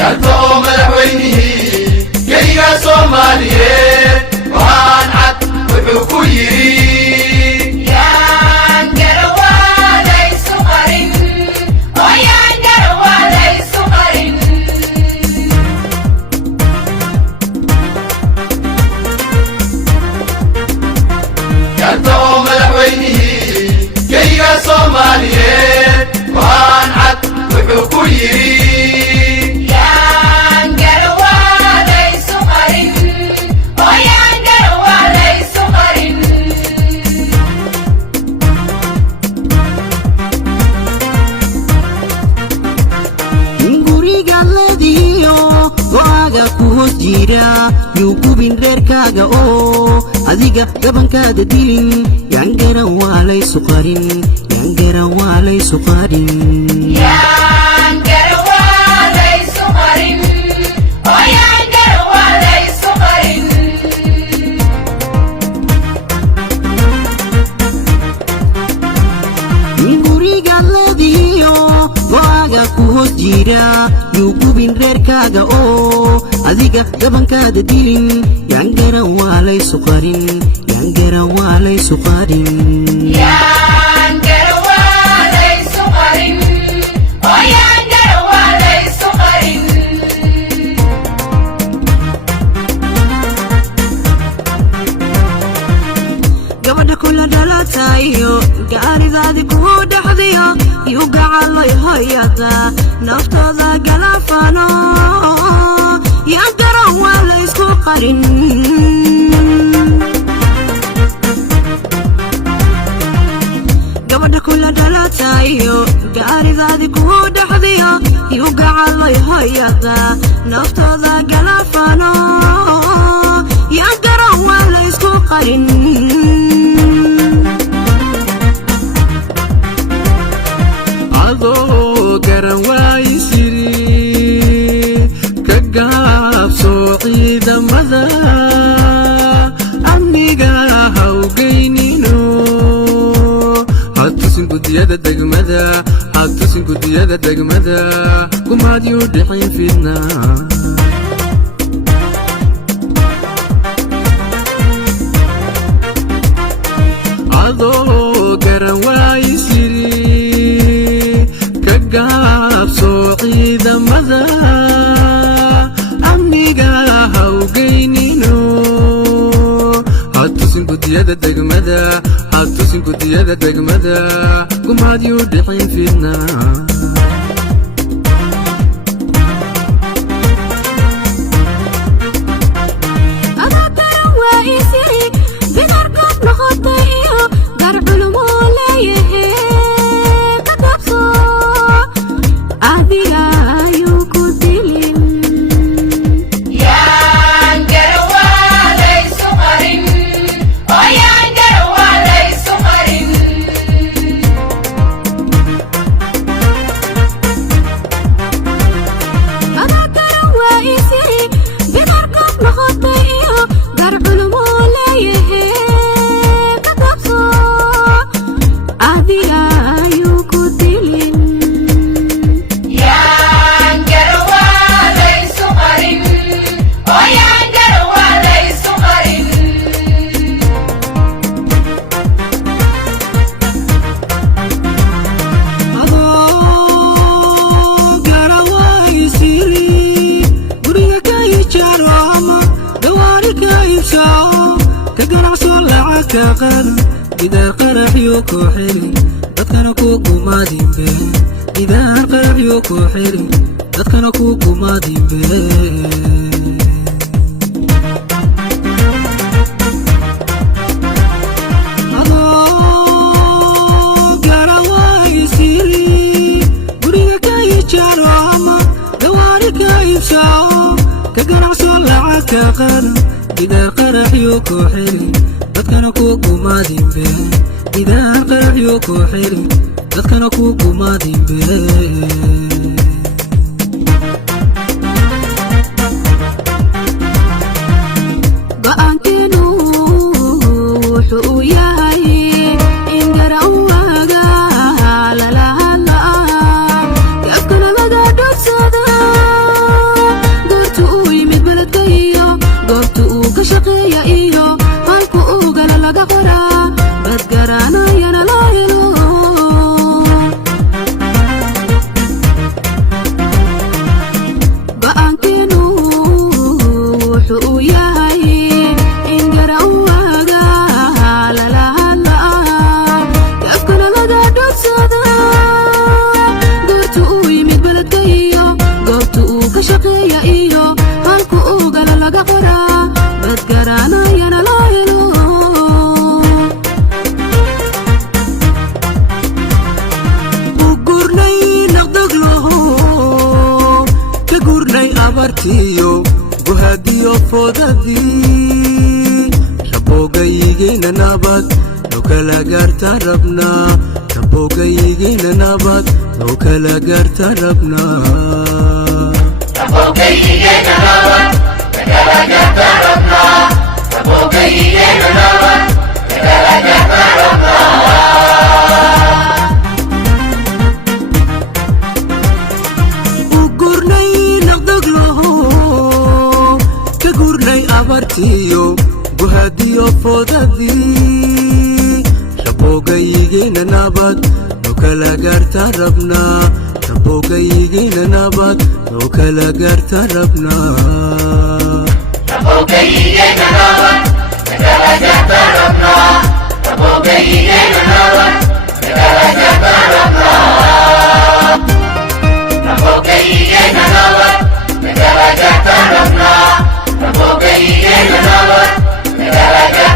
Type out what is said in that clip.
قالتو مدحوينه كيغا سوماليين وان عد وحو يري قالتو مدحوينه كيغا سوماليين وان عد وحو يري jira yukubin reerkaaga oo adiga gabankaada dilin yaan garan waa lay suqarin guriga ladiyo waaga ku hoos jira yukubin reerkaaga oo adiga gabankaada dilin yaan garan waa lay suqarin gabadha kula dhalatayo gaaridaadi kugu dhaxdiyo yu gacalay hayada naftooda galafano yaan garan waa la isku qarin gabadha kula dhalatayo gaaridaadi kugu dhaxdiyo yu gacalay hayada naftooda galafano yaan garan waa la isku qarin garan waysiri kagaabso ciidamada amniga hawgeynino hatusin gudiyada degmada kumaad yu dhixin fidna adoo garan waysiri gaabso ciidamada amniga hawgeynino hatusin gudiyada degmada kumaad yu dhixin fidna إذا قرح يكحل dadkana ku gumaadinbe إذا قرح يكحل dadkana ku gumaadinbe guriga ka ijaaro ama gawaari ka iibsao ka ganacso lacag ka qar إذا قرح يكحل dadkana ku gumaadinbe إذا قرح يكحل dadkana ku gumaadinbe isgaranayana loo helo u gurnay naqdagloho ka gurnay abartiyo guhadiyo foodadii rabogayigayna nabad loo kala gaarta rabnaa rabogayigayna nabad loo kala gaarta rabnaa rabogayigayna nabad loo kala gaarta rabnaa rabogayigayna nabad loo kala gaarta rabnaa u gurnay naqdagloho ka gurnay abartiyo guhadiyo foodadii rabogayigayna nabad loo kala gaarta rabnaa rabogayigayna nabad loo kala gaarta rabnaa rabogayigayna nabad loo kala gaarta rabnaa rabogayigayna nabad loo kala gaarta rabnaa rabogayigayna nabad loo kala gaarta rabnaa rabogayigayna nabad loo kala gaarta